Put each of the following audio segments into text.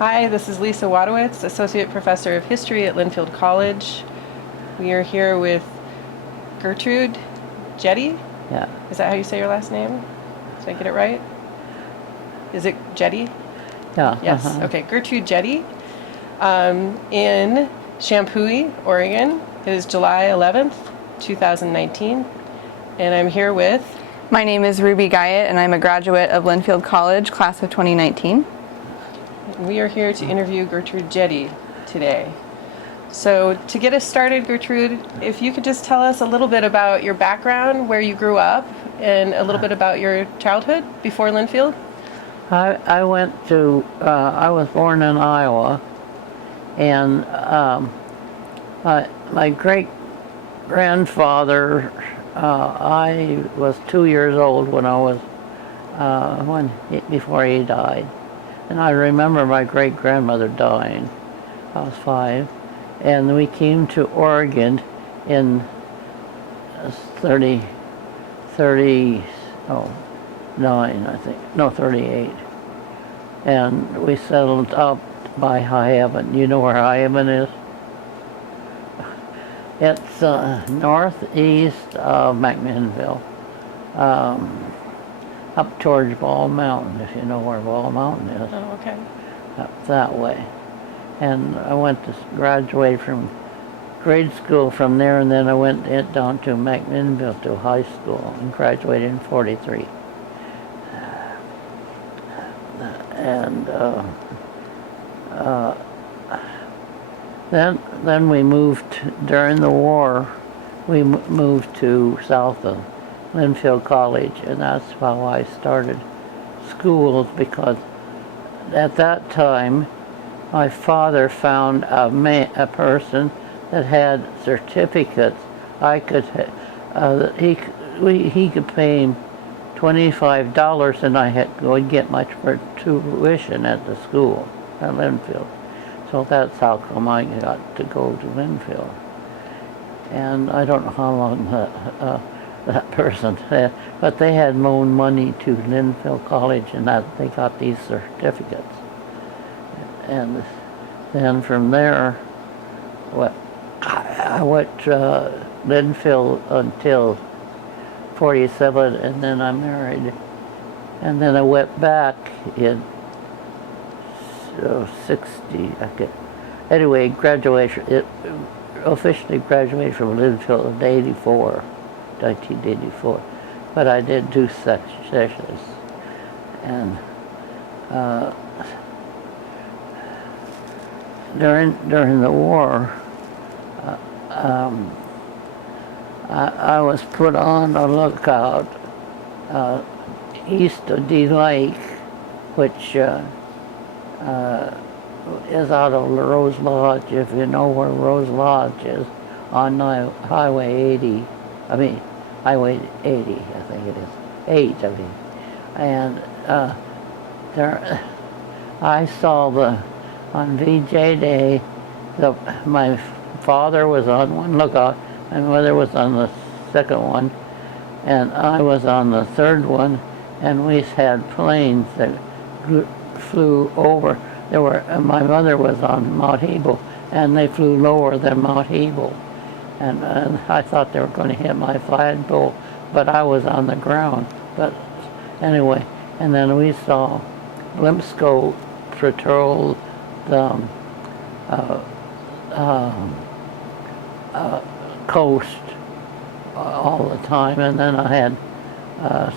Hi, this is Lissa Wadewitz, Associate Professor of History at Linfield College. We are here with Gertrude Jette. Yeah. Is that how you say your last name? Did I get it right? Is it Jette? Yeah. Yes. Okay. Gertrude Jette in Champouille, Oregon. It is July 11th, 2019. And I'm here with... My name is Ruby Guyot, and I'm a graduate of Linfield College, class of 2019. We are here to interview Gertrude Jette today. So to get us started, Gertrude, if you could just tell us a little bit about your background, where you grew up, and a little bit about your childhood before Lynfield. I was born in Iowa, and my great-grandfather, I was 2 years old when before he died. And I remember my great-grandmother dying. I was 5. And we came to Oregon in 39, I think. No, 38. And we settled up by High Heaven. You know where High Heaven is? It's northeast of McMinnville. Up towards Ball Mountain, if you know where Ball Mountain is. Oh, okay. Up that way. And I went to graduate from grade school from there, and then I went down to McMinnville to high school and graduated in 43. And then we moved, during the war, we moved to south of Lynfield College, and that's how I started schools, because at that time my father found a person that had certificates. He could pay him $25, and I would get much for tuition at the school at Lynfield. So that's how come I got to go to Lynfield. And I don't know how long that person had, but they had loaned money to Linfield College, and that they got these certificates. And then from there, I went to Linfield until 47, and then I married. And then I went back in 60. Anyway, officially graduated from Linfield in 1984. But I did 2 sessions. And during the war, I was put on a lookout east of D Lake, which is out of Rose Lodge, if you know where Rose Lodge is, on Highway 80. Highway 80, I think it is. 8, I mean. And there, I saw on VJ Day, my father was on one lookout, my mother was on the second one, and I was on the third one, and we had planes that flew over. My mother was on Mount Hebel, and they flew lower than Mount Hebel. And I thought they were going to hit my flagpole, but I was on the ground. But anyway, and then we saw Limsco patrol the coast all the time, and then I had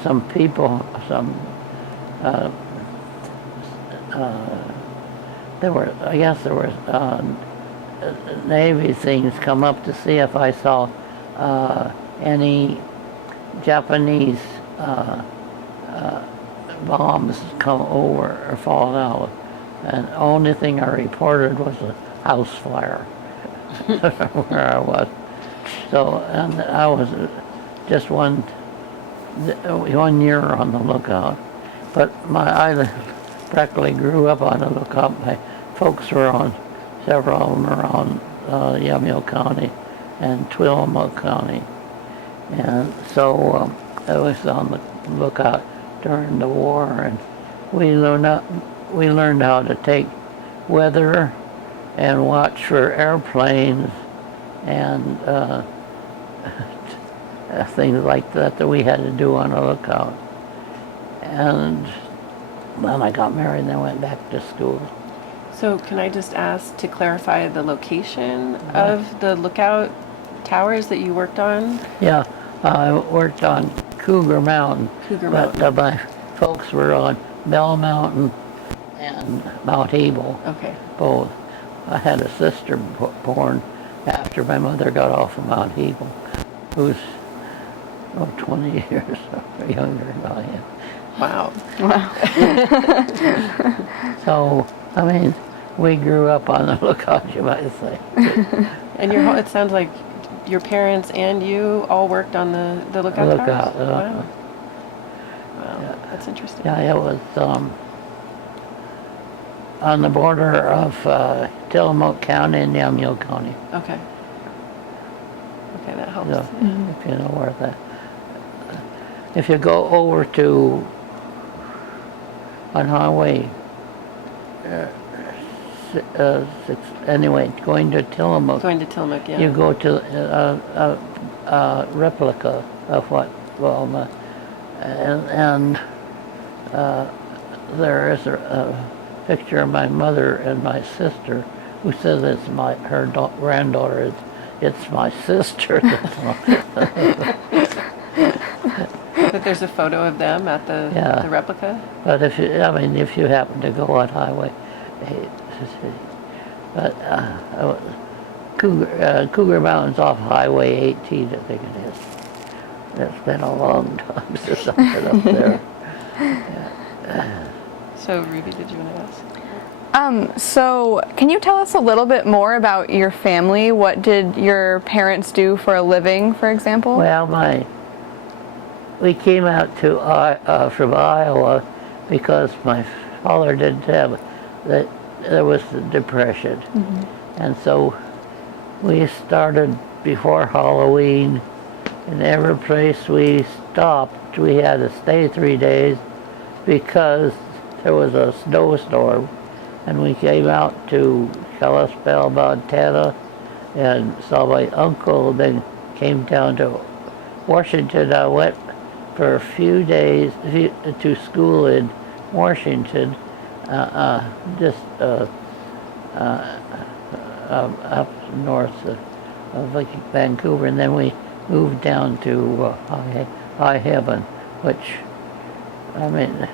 some people, there were Navy things come up to see if I saw any Japanese bombs come over or fall out. And the only thing I reported was a house fire where I was. So, and I was just one year on the lookout. But I practically grew up on the lookout. My folks were on, several of them around Yamhill County and Tuolumne County. And so I was on the lookout during the war, and we learned how to take weather and watch for airplanes and things like that that we had to do on a lookout. And then I got married and then went back to school. So can I just ask to clarify the location of the lookout towers that you worked on? Yeah, I worked on Cougar Mountain. Cougar but Mountain. My folks were on Bell Mountain and Mount Abel, Okay. both. I had a sister born after my mother got off of Mount Abel, who's 20 years younger than I am. Wow. So, I mean, we grew up on the lookout, you might say. And it sounds like your parents and you all worked on the lookout Lookout, towers? Wow. Wow, yeah. that's interesting. Yeah, it was on the border of Tillamook County and Yamhill County. Okay. Okay, that helps. So, if you know where that. If you go over to on Highway anyway, going to Tillamook, Going to Tillamook, yeah. you go to a replica of what and there is a picture of my mother and my sister, who says it's her granddaughter. It's my sister. But there's a photo of them at the replica? But if you happen to go on Highway 8, but Cougar Mountain's off Highway 18, I think it is. It's been a long time since I've been up there. So, Ruby, did you want to ask? So can you tell us a little bit more about your family? What did your parents do for a living, for example? Well, we came out to from Iowa because my father didn't have that. There was the Depression, and so we started before Halloween. And every place we stopped, we had to stay 3 days because there was a snowstorm. And we came out to Kalispell, Montana, and saw my uncle, then came down to Washington. I went for a few days to school in Washington, just up north of Vancouver, and then we moved down to High Heaven, which, I mean,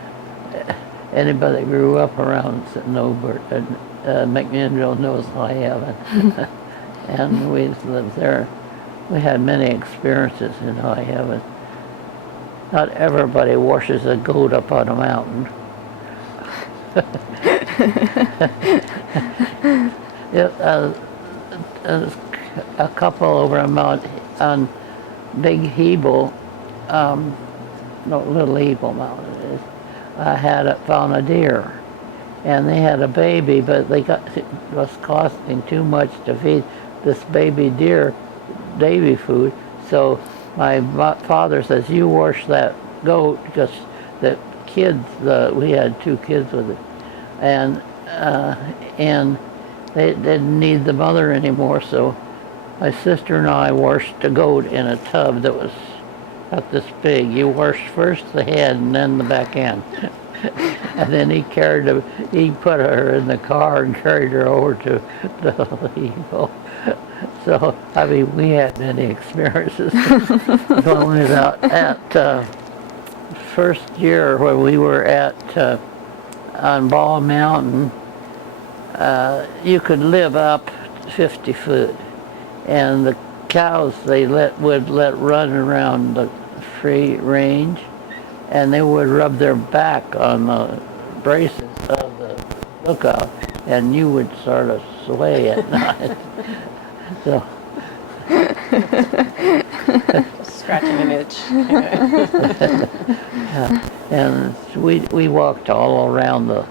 anybody that grew up around Snowbird and McMinnville knows High Heaven. And we lived there. We had many experiences in High Heaven. Not everybody washes a goat up on a mountain. A couple over on Big Hebel, Little Hebel Mountain it is, found a deer, and they had a baby, but it was costing too much to feed this baby deer baby food. So my father says, "You wash that goat," because the kids, we had 2 kids with it, and they didn't need the mother anymore. So my sister and I washed the goat in a tub that was about this big. You wash first the head and then the back end. And then he put her in the car and carried her over to the Linfield. So, I mean, we had many experiences. When we was out at first year when we were on Ball Mountain, you could live up 50 foot. And the cows would let run around the free range, and they would rub their back on the braces of the lookout, and you would sort of sway at night. So Scratching an itch. and we walked all around the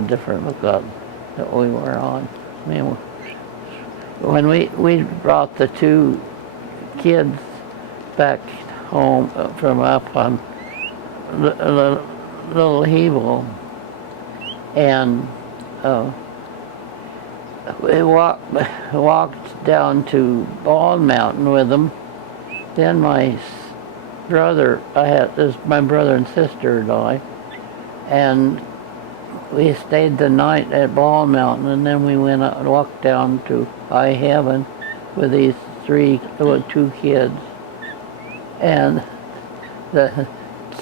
different lookouts that we were on. I mean, when we brought the 2 kids back home from up on Little Hebel, and we walked down to Bald Mountain with them. Then my brother, my brother and sister and I, and we stayed the night at Bald Mountain, and then we went out and walked down to High Heaven with these two kids. And the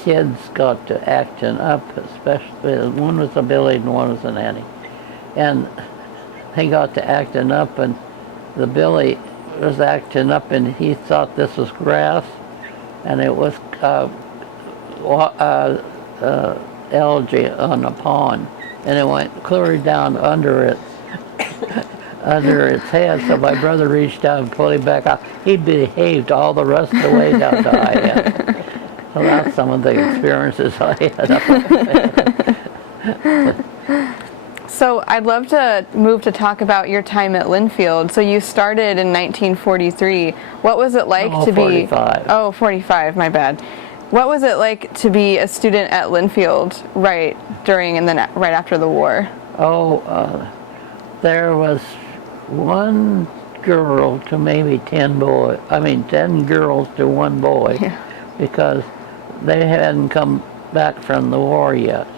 kids got to acting up, especially one was a Billy and one was an Annie. And they got to acting up, and the Billy was acting up, and he thought this was grass, and it was algae on a pond, and it went clear down under it. Under its head, so my brother reached out and pulled him back out. He behaved all the rest of the way down to High Heaven. So that's some of the experiences I had. So I'd love to move to talk about your time at Lynnfield. So you started in 1943. What was it like to 45. be... Oh, 45, my bad. What was it like to be a student at Lynfield right during and then right after the war? There was one girl to maybe 10 boys. 10 girls to one boy, yeah. Because they hadn't come back from the war yet.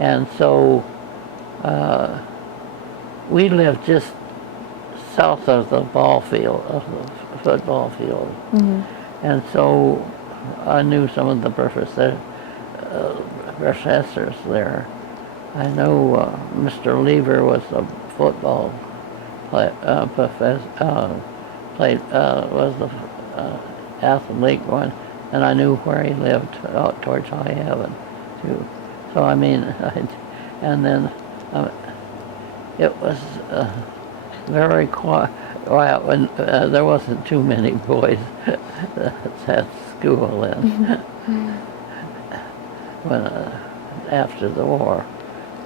And so we lived just south of the ball field, of the football field. Mm-hmm. And so I knew some of the professors there. I know Mr. Lever was a football professor, was the athlete one, and I knew where he lived out towards High Heaven too. So and then it was very quiet. Well, when there wasn't too many boys at school then. When after the war.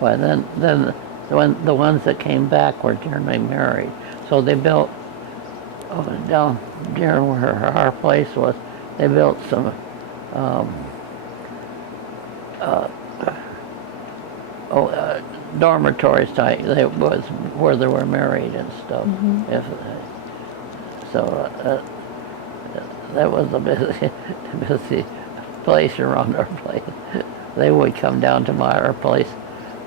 Well, then when the ones that came back were generally married. So they built down near where our place was. They built some dormitories type. It was where they were married and stuff. Mm-hmm. That was a busy place around our place. They would come down to our place.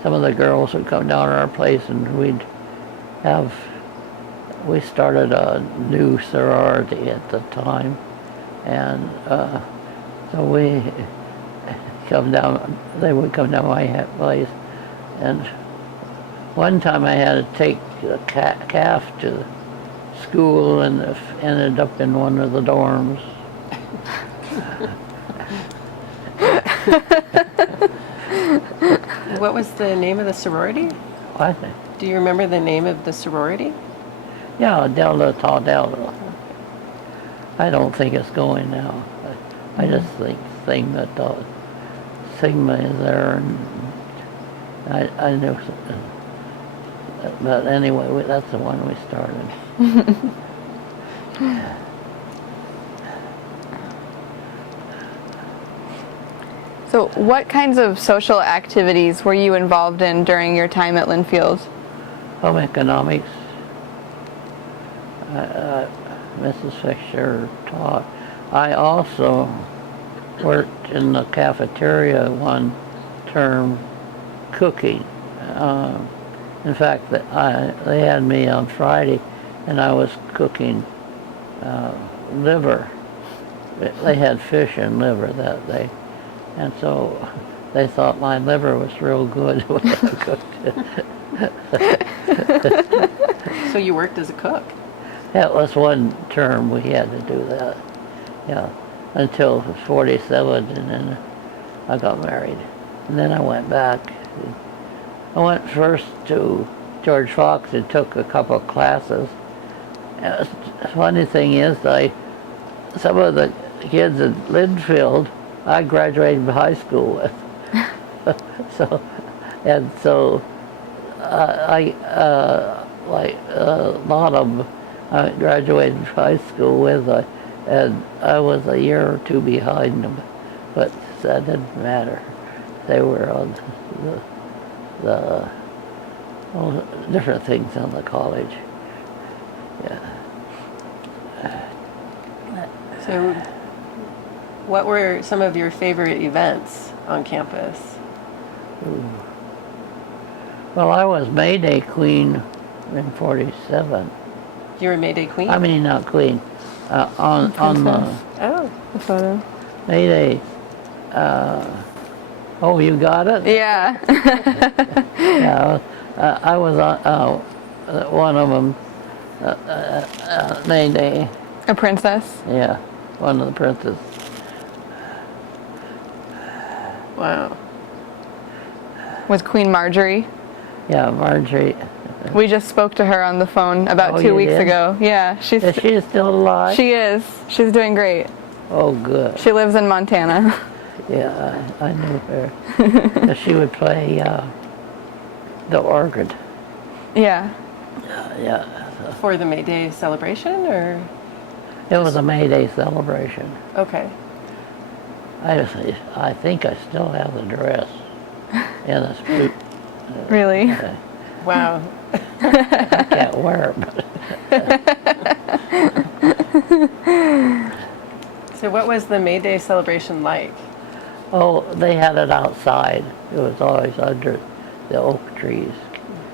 Some of the girls would come down to our place, and we started a new sorority at the time, and so they would come down my place, and one time I had to take a calf to school and ended up in one of the dorms. What was the name of the sorority? What? Do you remember the name of the sorority? Yeah, Delta Tau Delta. I don't think it's going now. I just think Sigma is there, and I know. But anyway, that's the one we started. So what kinds of social activities were you involved in during your time at Lynfield? Home economics. Mrs. Fisher taught. I also worked in the cafeteria one term cooking. In fact, they had me on Friday, and I was cooking liver. They had fish and liver that day. And so they thought my liver was real good when I cooked it. So you worked as a cook? That was one term we had to do that. Yeah, until 47, and then I got married. And then I went back. I went first to George Fox and took a couple of classes. The funny thing is, some of the kids in Lynnfield, I graduated from high school with. so like a lot of them I graduated from high school with, and I was a year or two behind them, but that didn't matter. They were on Well, different things in the college. Yeah. So, what were some of your favorite events on campus? Well, I was May Day Queen in '47. You were May Day Queen? I mean, not Queen. On the Oh, The photo. May Day. Oh, you got it? Yeah. Yeah. I was on one of them. May Day. A princess. Yeah, one of the princes. wow. With Queen Margaery. Yeah, Margaery. We just spoke to her on the phone about Oh, 2 you weeks did? ago. Yeah, Is she still alive? she is. She's doing great. Oh, good. She lives in Montana. Yeah, I knew her. She would play the organ. Yeah. Yeah. For the May Day celebration, or? It was a May Day celebration. Okay. I think I still have the dress in the street. Really? Wow. I can't wear it, but So, what was the May Day celebration like? oh, they had it outside. It was always under the oak trees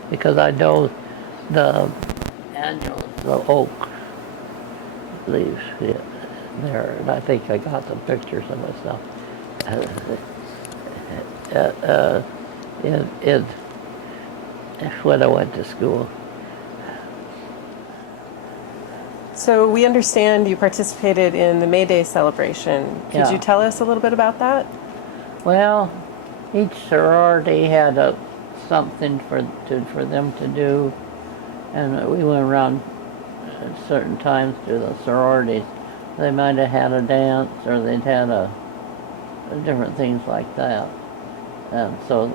because I know the annuals, the oak leaves there, and I think I got some pictures of myself. When I went to school. So, we understand you participated in the May Day celebration. Could Yeah. you tell us a little bit about that? Well, each sorority had something for them to do, and we went around at certain times to the sororities. They might have had a dance, or they'd had different things like that. And so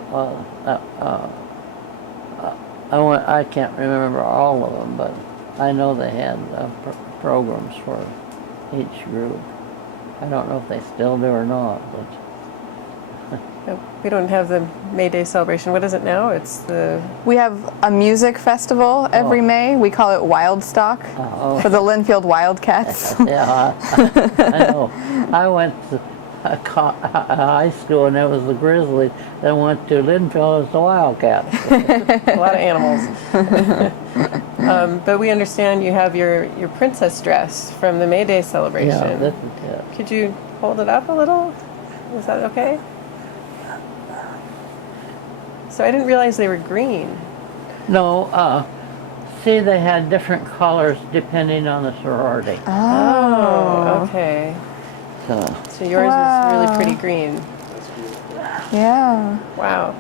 I can't remember all of them, but I know they had programs for each group. I don't know if they still do or not, but No, we don't have the May Day celebration. What is it now? It's the We have a music festival every May. We call it Wildstock for the Lynfield Wildcats. yeah, I know. I went to a high school and it was the Grizzlies. Then went to Lynnfield as the Wildcats. a lot of animals. But we understand you have your princess dress from the May Day celebration. Yeah, this is it. Could you hold it up a little? Is that okay? So I didn't realize they were green. No, see, they had different colors depending on the sorority. Oh, okay. So, So yours is really pretty green. Yeah. Wow.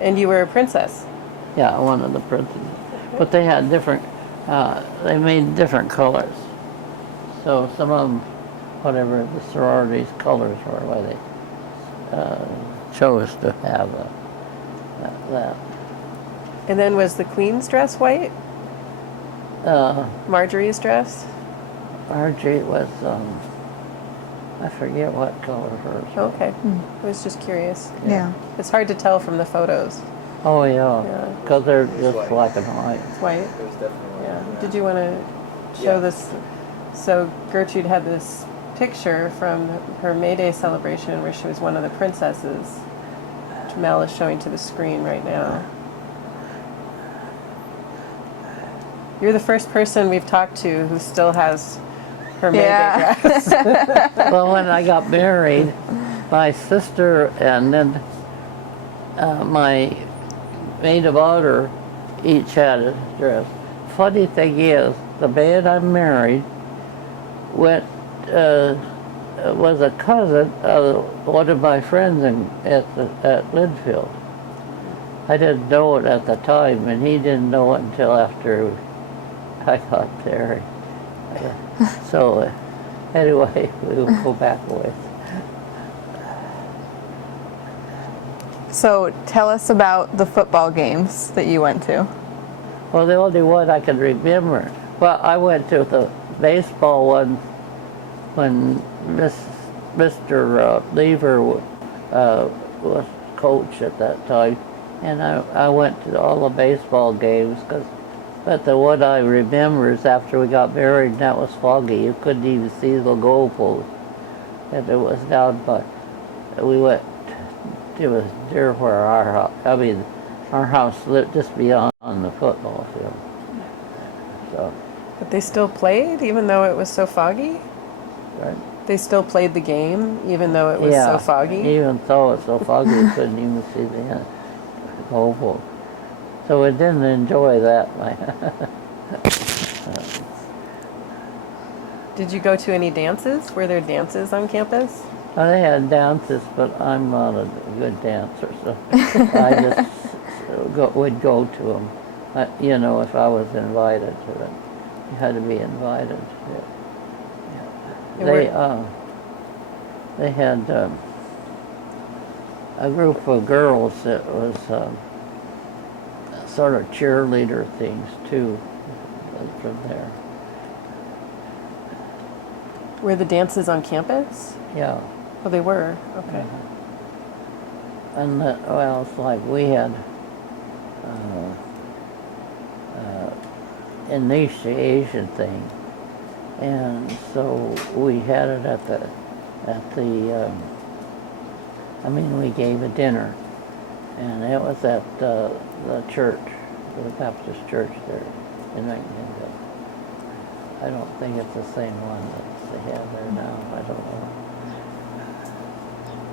And you were a princess. yeah, one of the princes. But they had different, they made different colors. So some of them, whatever the sorority's colors were, why they chose to have that. And then was the queen's dress white? Margaery's dress? Margaery was, I forget what color hers was. Okay. I was just curious. Yeah. It's hard to tell from the photos. Oh, yeah, Yeah. because they're just black and white. It's white. It was definitely Yeah. Did you want to show Yeah. this? So Gertrude had this picture from her May Day celebration where she was one of the princesses, which Mel is showing to the screen right now. You're the first person we've talked to who still has her May Yeah. Day dress. Well, when I got married, my sister and then my maid of honor each had a dress. Funny thing is, the man I married was a cousin of one of my friends at Linfield. I didn't know it at the time, and he didn't know it until after I got there. So anyway, we'll go back with. So tell us about the football games that you went to. Well, the only one I can remember. Well, I went to the baseball one when Mr. Lever was coach at that time. And I went to all the baseball games, but what I remember is after we got married and that was foggy, you couldn't even see the goalpost. And it was down, but we went, it was near where our house, our house lived just beyond the football field. So, But they still played even though it was so foggy? right? They still played the game even though it was Yeah, so foggy? even though it's so foggy, you couldn't even see the goalpost. So we didn't enjoy that. Did you go to any dances? Were there dances on campus? Well, they had dances, but I'm not a good dancer, so I just would go to them. You know, if I was invited to it, you had to be invited. They had a group of girls that was sort of cheerleader things too from there. Were the dances on campus? Yeah. Oh, they were. Okay. And well, it's like we had initiation thing, and so we had it at the we gave a dinner, and it was at the church, the Baptist church there in Linfield. I don't think it's the same one that they have there now. I don't know.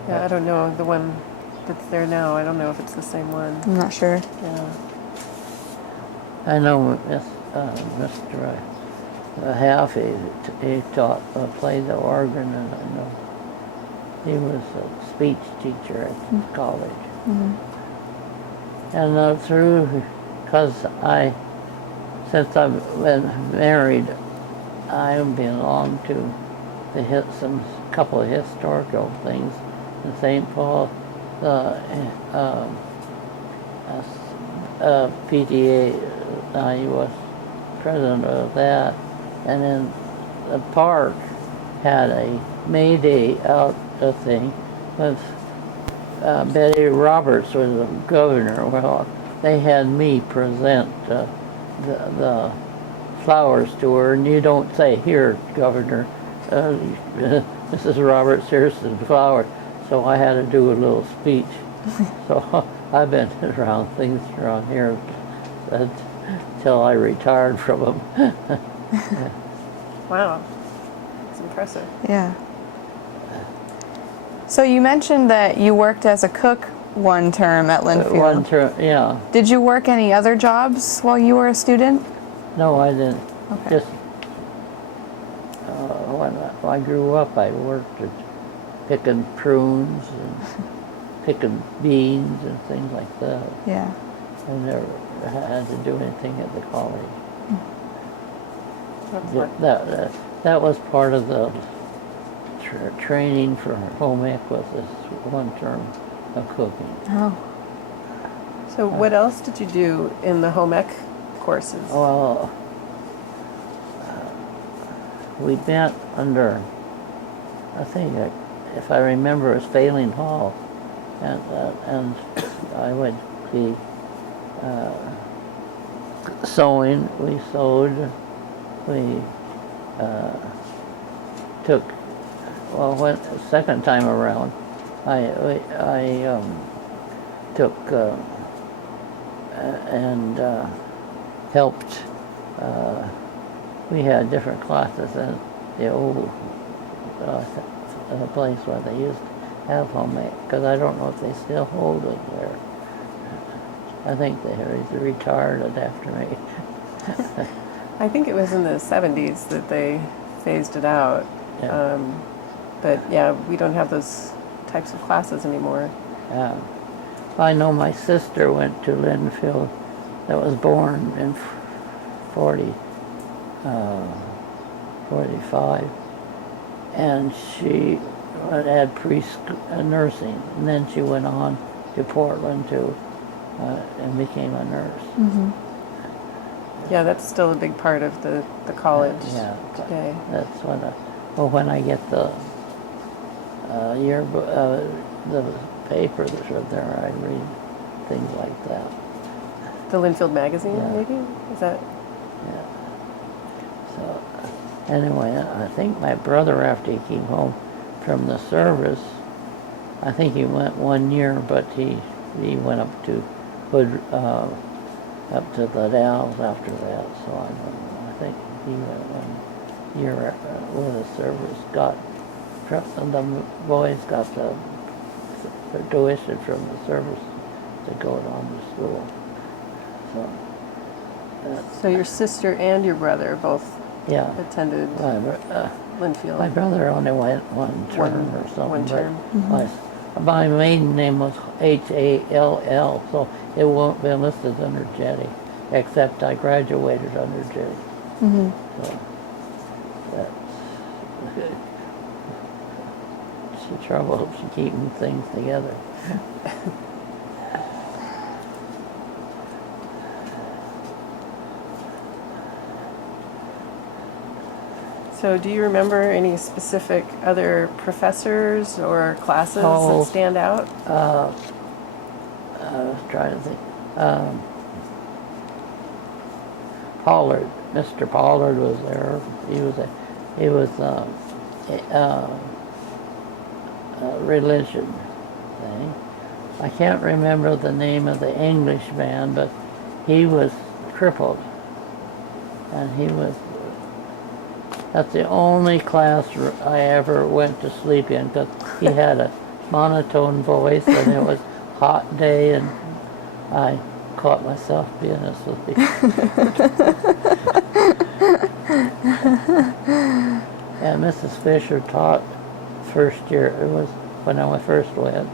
Yeah, I don't know. The one that's there now, I don't know if it's the same one. I'm not sure. Yeah. I know Mr. Halfy, he played the organ, and I know he was a speech teacher at college. Mm-hmm. And because since I've been married, I belong to some couple of historical things in St. Paul, the PTA. I was president of that, and then the park had a May Day out thing with Betty Roberts was the governor. Well, they had me present the flowers to her, and you don't say, "Here, Governor, Mrs. Roberts, here's the flowers." So I had to do a little speech. So I've been around things around here until I retired from them. Wow. That's impressive. Yeah. So you mentioned that you worked as a cook one term at Linfield. One term, yeah. Did you work any other jobs while you were a student? No, I didn't. Okay. Just when I grew up, I worked at picking prunes and picking beans and things like that. Yeah. I never had to do anything at the college. That was part of the training for home ec, was this one term of cooking. Oh. So what else did you do in the home ec courses? Well, we met under, I think, if I remember, it was Failing Hall, and I would be sewing. We sewed. We took. Well, when second time around, I took and helped. We had different classes in the old place where they used to have home ec, because I don't know if they still hold it there. I think they retired it after me. I think it was in the 70s that they phased it out. Yeah. But yeah, we don't have those types of classes anymore. Yeah. I know my sister went to Lynnfield, that was born in 45, and she had nursing, and then she went on to Portland and became a nurse. Mm-hmm. Yeah, that's still a big part of the college today. That's when I get the yearbook, the paper that's right there, I read things like that. The Lynfield magazine, Yeah. maybe? Is that? Yeah. So anyway, I think my brother, after he came home from the service, I think he went 1 year, but he went up to Hood, up to the Dalles after that. So I don't know. I think he went 1 year with the service. The boys got the tuition from the service to go on to school. So. So your sister and your brother both Yeah. attended Lynfield. My brother only went one term or something. One term. My maiden name was Hall, so it won't be listed under Jetty, except I graduated under Jetty. Mm-hmm. So that's it's the trouble of keeping things together. So do you remember any specific other professors or classes Oh. that stand out? I was trying to think. Pollard, Mr. Pollard was there. He was religion thing. I can't remember the name of the English man, but he was crippled, and he was. That's the only class I ever went to sleep in, because he had a monotone voice, and it was a hot day, and I caught myself being asleep. And Mrs. Fisher taught first year. It was when I first went.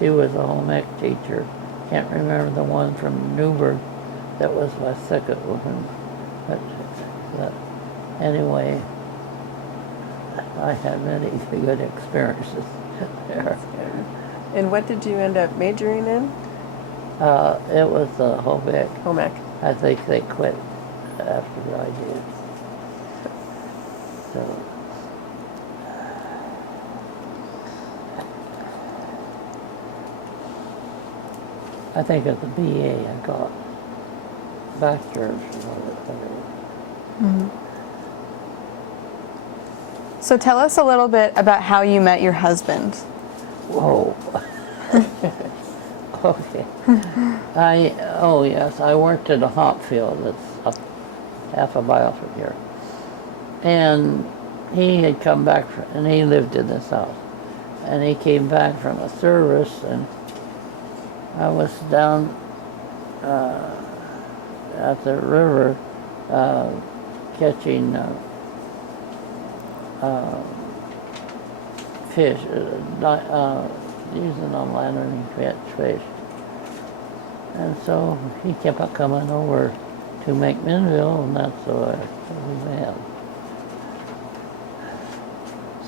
She was a home ec teacher. Can't remember the one from Newburgh. That was my second one. But anyway, I had many good experiences there. And what did you end up majoring in? It was home ec. Home ec. I think they quit after I did. So. I think at the BA I got bachelor's or whatever. Mm-hmm. So tell us a little bit about how you met your husband. Whoa. Okay. Oh yes, I worked at a hop field that's up half a mile from here. And he had come back and he lived in this house. And he came back from a service, and I was down at the river catching fish, using a lantern to catch fish. And so he kept on coming over to McMinnville, and that's where we met.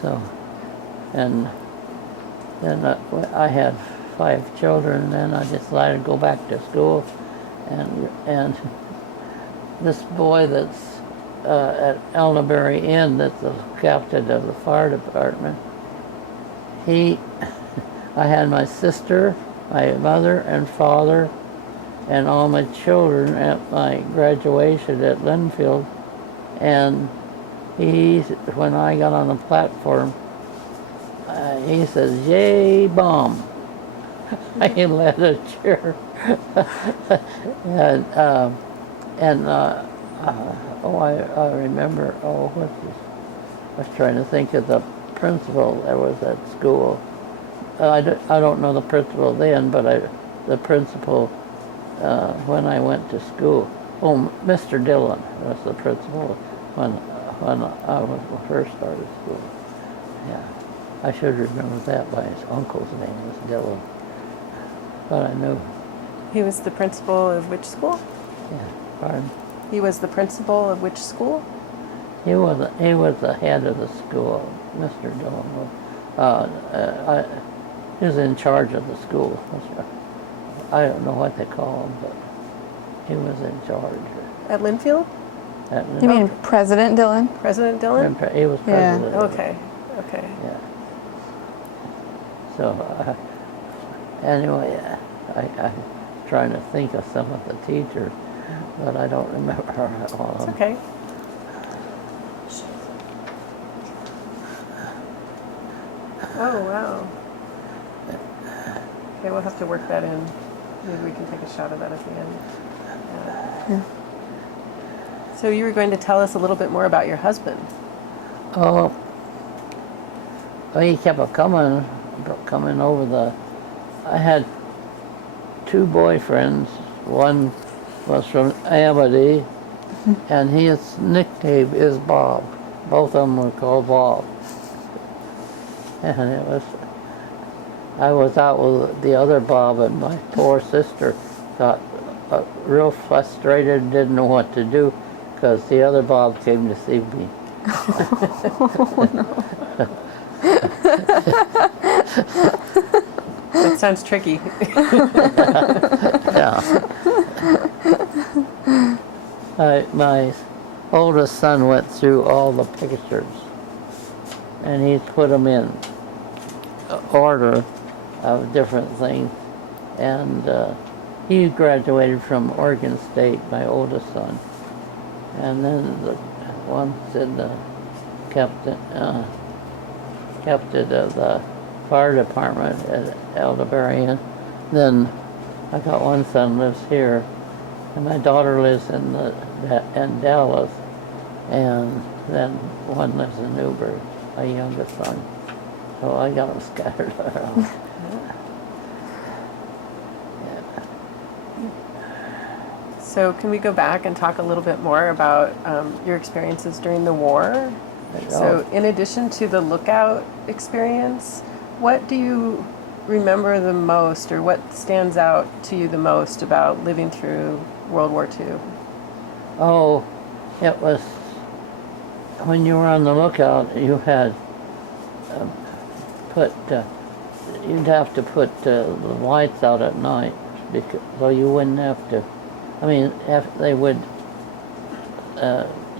So, and then I had 5 children, and then I decided to go back to school, and this boy that's at Elderberry Inn, that's the captain of the fire department, I had my sister, my mother and father, and all my children at my graduation at Lynnfield, and when I got on the platform, he says, "Yay, bomb." I led a cheer. I remember, what's this? I was trying to think of the principal that was at school. I don't know the principal then, but the principal when I went to school. Oh, Mr. Dillon was the principal when I first started school. Yeah, I should remember that by his uncle's name was Dillon. But I knew. He was the principal of which school? Yeah, pardon? He was the principal of which school? He was the head of the school, Mr. Dillon. He was in charge of the school. I don't know what they call him, but he was in charge. At Lynfield? You mean President Dillon? President Dillon? He was president. Okay. Okay. Yeah. So anyway, trying to think of some of the teachers, but I don't remember all of It's them. okay. Oh, wow. Okay, we'll have to work that in. Maybe we can take a shot of that at the end. Yeah. So you were going to tell us a little bit more about your husband. Oh, well, he kept coming over the. I had two boyfriends. One was from Amity, and his nickname is Bob. Both of them were called Bob. And I was out with the other Bob, and my poor sister got real frustrated and didn't know what to do because the other Bob came to see me. That sounds tricky. Yeah. My oldest son went through all the pictures, and he's put them in order of different things. And he graduated from Oregon State, my oldest son. And then the one said the captain of the fire department at Elderberry. Then I got one son lives here, and my daughter lives in Dallas, and then one lives in Newburgh, my youngest son. So I got them scattered around. So can we go back and talk a little bit more about your experiences during the war? So in addition to the Lookout experience, what do you remember the most, or what stands out to you the most about living through World War II? Oh, it was when you were on the lookout, you had you'd have to put the lights out at night, because, so you wouldn't have to. I mean, they would,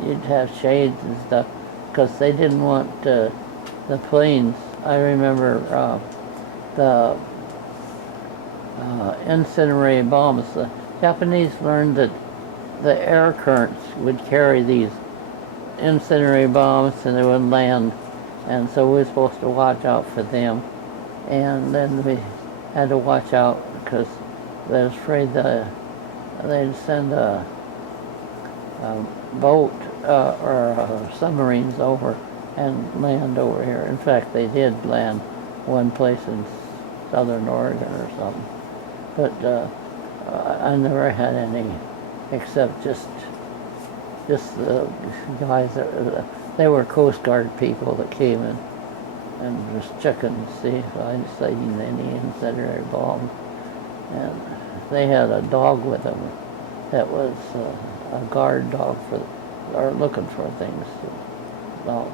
you'd have shades and stuff, because they didn't want the planes. I remember the incendiary bombs. The Japanese learned that the air currents would carry these incendiary bombs, and they would land, and so we were supposed to watch out for them. And then we had to watch out because they was afraid they'd send a boat or submarines over and land over here. In fact, they did land one place in southern Oregon or something. But I never had any, except just the guys that they were Coast Guard people that came in and just checking to see if I'd seen any incendiary bombs. And they had a dog with them that was a guard dog or looking for things. Dogs.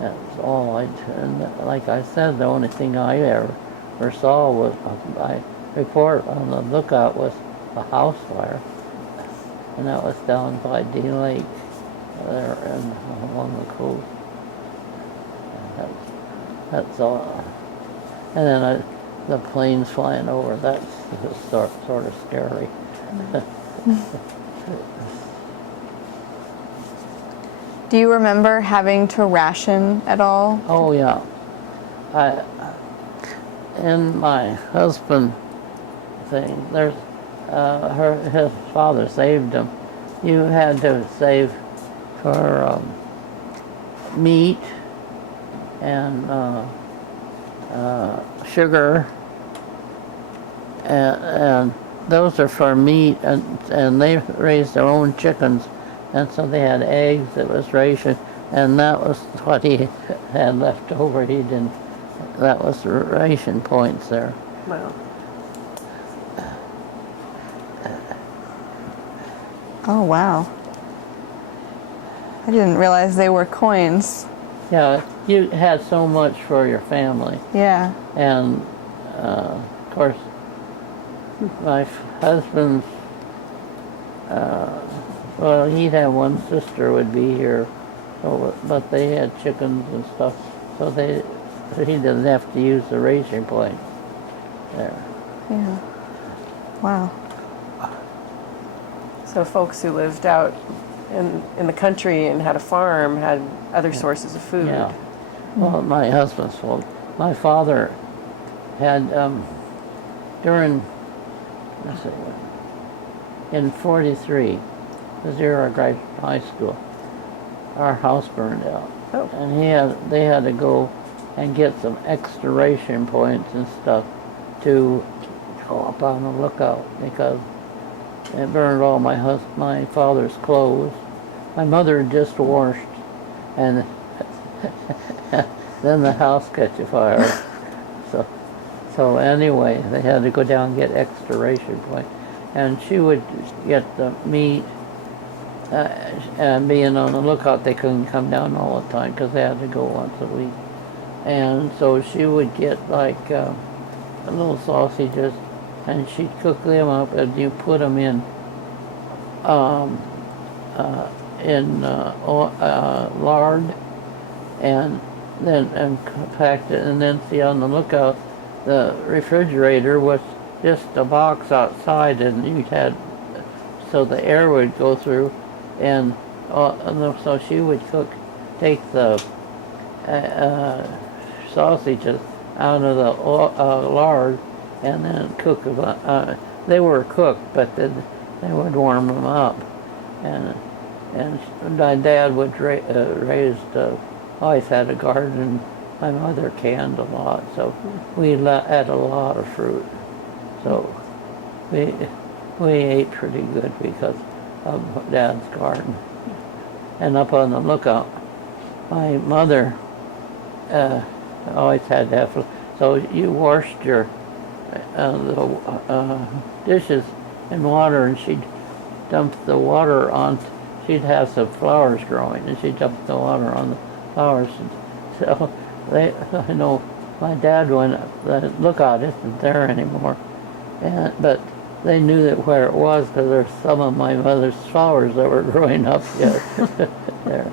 That was all and like I said, the only thing I ever saw was my report on the lookout was a house fire, and that was down by D Lake there along the coast. That's all. And then the planes flying over, that's sort of scary. Do you remember having to ration at all? Oh yeah. In my husband thing, there's his father saved him. You had to save for meat and sugar, and those are for meat, and they raised their own chickens, and so they had eggs. It was ration, and that was what he had left over. He didn't. That was the ration points there. Wow. Oh, wow. I didn't realize they were coins. Yeah, you had so much for your family. Yeah. And, of course, my husband's, well, he'd have one sister would be here, so, but they had chickens and stuff, so he didn't have to use the ration point there. Yeah. Wow. So folks who lived out in the country and had a farm had other sources of food. Yeah. Well, my husband's fault. My father had, during, let's see, in 43, the year I graduated high school, our house burned out. Oh. And they had to go and get some extra ration points and stuff to go up on the lookout because it burned all my father's clothes. My mother had just washed, and then the house caught afire. So anyway, they had to go down and get extra ration points. And she would get the meat, and being on the lookout, they couldn't come down all the time because they had to go once a week. And so she would get like little sausages, and she'd cook them up, and you put them in lard, and then packed it, and then see on the lookout, the refrigerator was just a box outside, and you had so the air would go through, and so she would take the sausages out of the lard, and then cook them. They were cooked, but then they would warm them up, and my dad would always had a garden, and my mother canned a lot, so we had a lot of fruit. So we ate pretty good because of Dad's garden. And up on the lookout, my mother always had to have, so you washed your dishes in water, and she'd dump the water on, she'd have some flowers growing, and she'd dump the water on the flowers. And so I know my dad went, the lookout isn't there anymore, but they knew that where it was because there's some of my mother's flowers that were growing up yet there.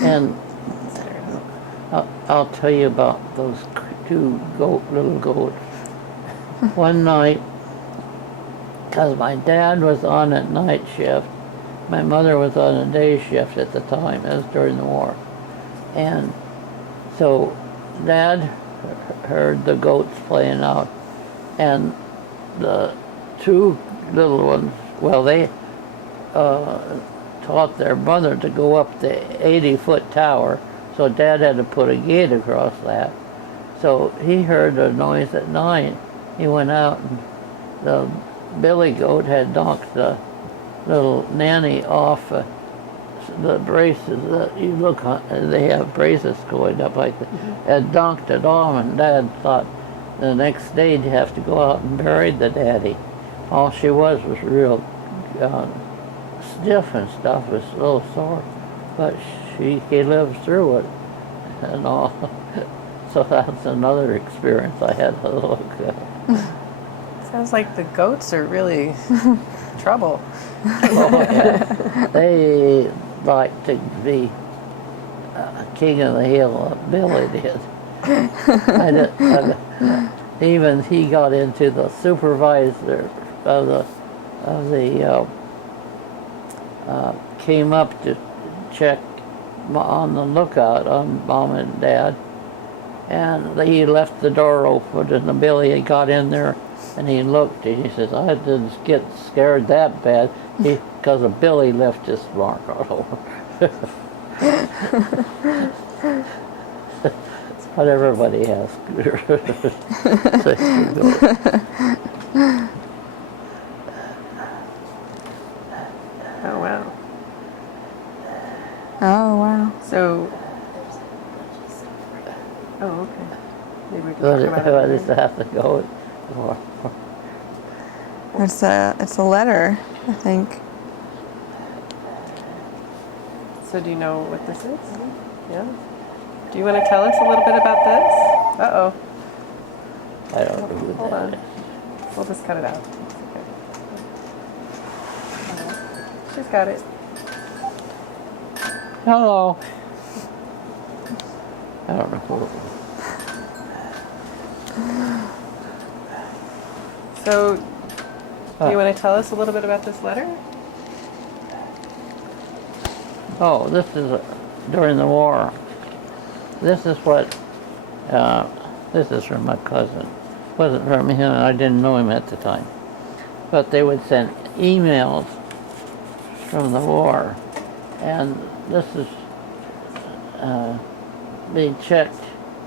And I'll tell you about those two little goats. One night, because my dad was on a night shift, my mother was on a day shift at the time. It was during the war. And so Dad heard the goats playing out, and the two little ones, well, they taught their mother to go up the 80-foot tower, so Dad had to put a gate across that. So he heard a noise at night. He went out, and the billy goat had knocked the little nanny off the braces that you look on. They have braces going up like that. Had knocked it off, and Dad thought the next day he'd have to go out and bury the daddy. All she was real stiff and stuff, was a little sore, but he lived through it and all. So that's another experience I had to look at. Sounds like the goats are really trouble. Oh, yeah. They like to be king of the hill, Billy did. Even he got into the supervisor of the came up to check on the lookout on Mom and Dad, and he left the door open, and the Billy got in there, and he looked, and he says, I didn't get scared that bad, because a Billy left his mark all over. But everybody has. Oh, wow. Oh, wow. So, oh, okay. Maybe we can talk about I it. just have to go. It's a letter, I think. So do you know what this is? Yeah? Do you want to tell us a little bit about this? Uh-oh. I don't know who Hold that on. is. We'll just cut it out. It's okay. She's got it. Hello. I don't know who it was. So Do you want to tell us a little bit about this letter? Oh, this is during the war. This is what, this is from my cousin. Wasn't from him, I didn't know him at the time. But they would send emails from the war, and this is being checked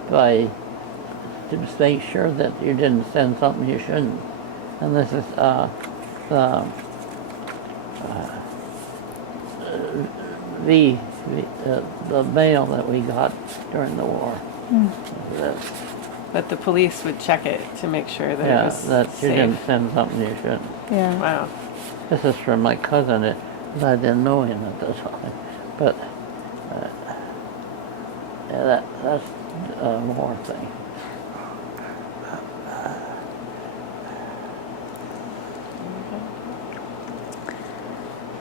by, to make sure that you didn't send something you shouldn't. And this is the mail that we got during the war. This. But the police would check it to make sure that it Yeah, was that you safe. didn't send something you shouldn't. Yeah. Wow. This is from my cousin, and I didn't know him at the time. But yeah, that's a war thing.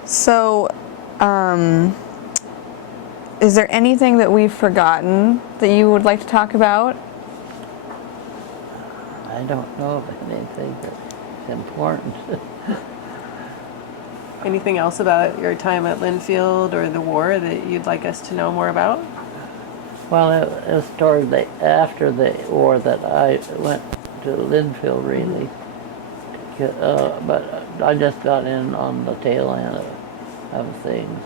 So, is there anything that we've forgotten that you would like to talk about? I don't know of anything that's important. Anything else about your time at Linfield or the war that you'd like us to know more about? Well, it was toward after the war that I went to Lynnfield, really. But I just got in on the tail end of things.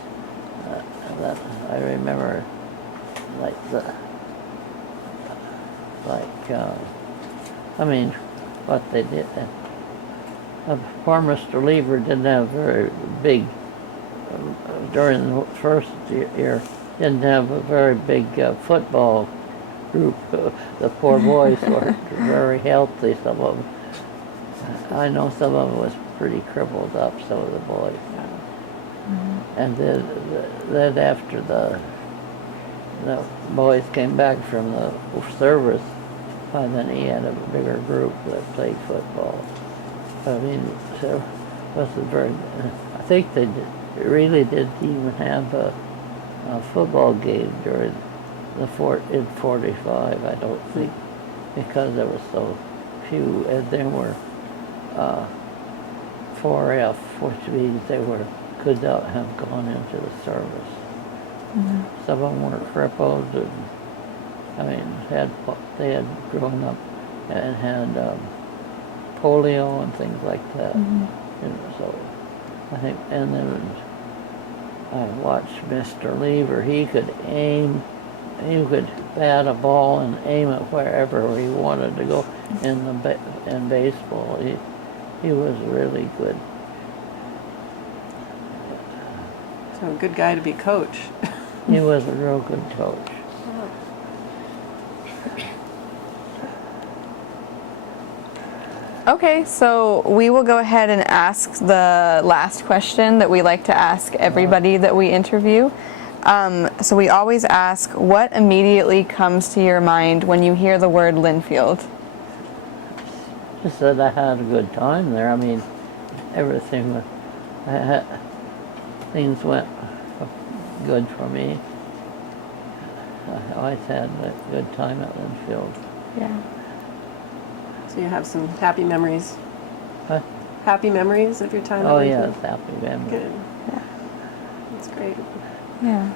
That I remember, I mean, what they did. Poor Mr. Lever didn't have very big, during the first year, didn't have a very big football group. The poor boys weren't very healthy, some of them. I know some of them was pretty crippled up, some of the boys. And then after the boys came back from the service, by then he had a bigger group that played football. I mean, so it wasn't very. I think they really didn't even have a football game during in '45. I don't think, because there were so few, and there were 4F, which means they could not have gone into the service. Mm-hmm. Some of them were crippled, and I mean, they had grown up and had polio and things like that. Mm-hmm. You know, so I think, and then I watched Mr. Lever. He could aim. He could bat a ball and aim it wherever he wanted to go. In baseball, he was really good. So a good guy to be coach. He was a real good coach. Okay, so we will go ahead and ask the last question that we like to ask everybody that we interview. So we always ask, what immediately comes to your mind when you hear the word Linfield? Just that I had a good time there. I mean, everything was, things went good for me. I always had a good time at Linfield. Yeah. So you have some happy memories. Huh? Happy memories of your time at Oh Linfield? yes, happy memories. Good. Yeah. That's great. Yeah.